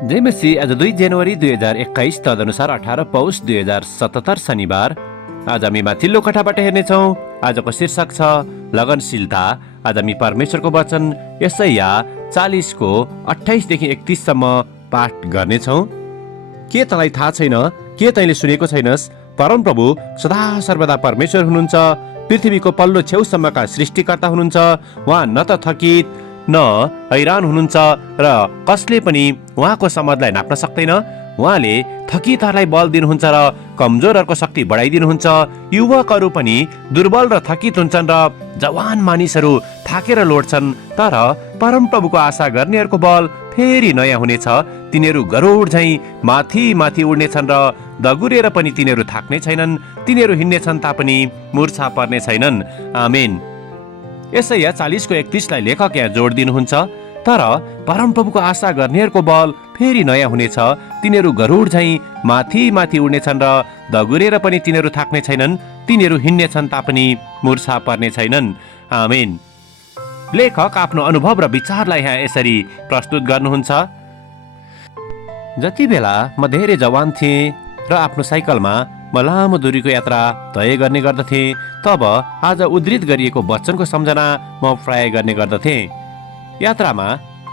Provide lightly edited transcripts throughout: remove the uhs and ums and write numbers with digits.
जय मसी। आज 2 जनवरी 2021 तदनुसार 18 पौष 2077 शनिबार। आज हामी माथिल्लो कथाबाट हेर्नेछौँ। आजको शीर्षक छ लगनशीलता। आज हामी परमेश्वरको वचन यशाया 40 को 28 देखि 31 सम्म पाठ गर्नेछौँ। के तँलाई थाहा छैन? के तैँले सुनेको छैनस्? परमप्रभु सदा सर्वदा परमेश्वर हुनुहुन्छ। पृथ्वीको पल्लो छेउसम्मका सृष्टिकर्ता हुनुहुन्छ। उहाँ न त थकित न हैरान हुनुहुन्छ र कसले पनि उहाँको समझलाई नाप्न सक्दैन। उहाँले थकितहरूलाई बल दिनुहुन्छ र कमजोरहरूको शक्ति बढाइदिनुहुन्छ। युवकहरू पनि दुर्बल र थकित हुन्छन् र जवान मानिसहरू थाकेर लोड्छन्। तर परमप्रभुको आशा गर्नेहरूको बल फेरि नयाँ हुनेछ। तिनीहरू गरुड झैँ माथि माथि उड्नेछन् र दगुरेर पनि तिनीहरू थाक्ने छैनन्। तिनीहरू हिँड्नेछन् तापनि मुर्छा पर्ने छैनन्। आमेन। यशाया 40 को 31 लाई लेखक यहाँ जोड दिनुहुन्छ। तर परमप्रभुको आशा गर्नेहरूको बल फेरि नयाँ हुनेछ। तिनीहरू गरुड झैँ माथि माथि उड्नेछन् र दगुरेर पनि तिनीहरू थाक्ने छैनन्। तिनीहरू हिँड्नेछन् तापनि मुर्छा पर्ने छैनन्। आमेन। लेखक आफ्नो अनुभव र विचारलाई यहाँ यसरी प्रस्तुत गर्नुहुन्छ। जति बेला म धेरै जवान थिएँ र आफ्नो साइकलमा म लामो दूरीको यात्रा तय गर्ने गर्दथे, तब आज उद्धृत गरिएको वचनको सम्झना म प्राय गर्ने गर्दथे। यात्रामा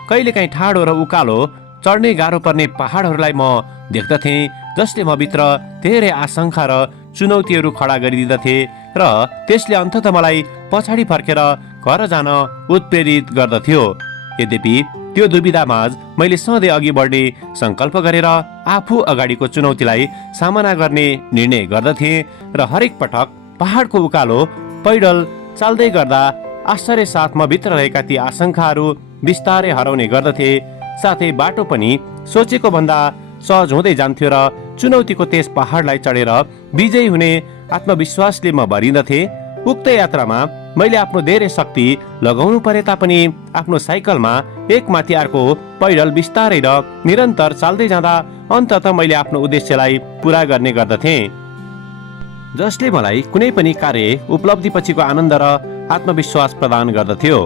कहिलेकाहीँ ठाडो र उकालो चढ्ने गाह्रो पर्ने पहाडहरूलाई म देख्दथे, जसले म भित्र धेरै आशंका र चुनौतीहरू खडा गरिदिँदथे र त्यसले अन्ततः मलाई पछाडि फर्केर घर जान उत्प्रेरित गर्दथ्यो। यद्यपि त्यो दुविधामाझ मैले सधैँ अघि बढ्ने सङ्कल्प गरेर आफू अगाडिको चुनौतीलाई सामना गर्ने निर्णय गर्दथे र हरेक पटक पहाडको उकालो पैदल चाल्दै गर्दा आश्चर्य साथमा भित्र रहेका ती आशंकाहरू बिस्तारै हराउने गर्दथे। साथै बाटो पनि सोचेको भन्दा सहज हुँदै जान्थ्यो र चुनौतीको त्यस पहाडलाई चढेर विजयी हुने आत्मविश्वासले म भरिँदथे। उक्त यात्रामा मैले आफ्नो धेरै शक्ति लगाउनु परे तापनि आफ्नो साइकलमा एकमाथि अर्को पैदल बिस्तारै र निरन्तर चाल्दै जाँदा अन्ततः मैले आफ्नो उद्देश्यलाई पुरा गर्ने गर्दथे, जसले मलाई कुनै पनि कार्य उपलब्धि पछिको आनन्द र आत्मविश्वास प्रदान गर्दथ्यो।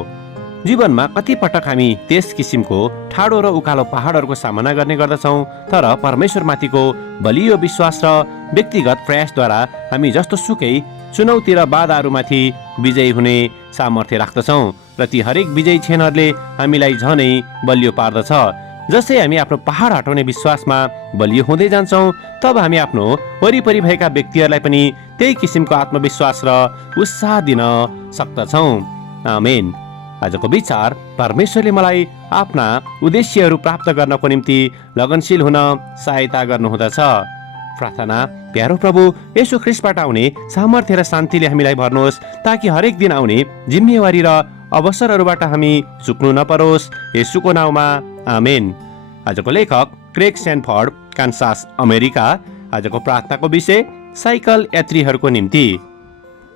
जीवनमा कति पटक हामी त्यस किसिमको ठाडो र उकालो पहाडहरूको सामना गर्ने गर्दछौँ, तर परमेश्वरमाथिको बलियो विश्वास र व्यक्तिगत प्रयासद्वारा हामी जस्तो सुकै चुनौती र बाधाहरूमाथि विजयी हुने सामर्थ्य राख्दछौँ र ती हरेक विजयी क्षणहरूले हामीलाई झनै बलियो पार्दछ। जसै हामी आफ्नो पहाड हटाउने विश्वासमा बलियो हुँदै जान्छौँ, तब हामी आफ्नो वरिपरि भएका व्यक्तिहरूलाई पनि त्यही किसिमको आत्मविश्वास र उत्साह दिन सक्दछौँ। आमेन। आजको विचार, परमेश्वरले मलाई आफ्ना उद्देश्यहरू प्राप्त गर्नको निम्ति लगनशील हुन सहायता गर्नुहुँदछ। प्रार्थना। प्यारो प्रभु, यसो ख्रिस्टबाट आउने सामर्थ्य र शान्तिले हामीलाई भर्नुहोस्, ताकि हरेक दिन आउने जिम्मेवारी र अवसरहरूबाट हामी चुक्नु नपरोस्। येशूको नाउँमा आमेन। आजको लेखक क्रेग स्ट्यानफोर्ड, कान्सास, अमेरिका। आजको प्रार्थनाको विषय साइकल यात्रीहरूको निम्ति।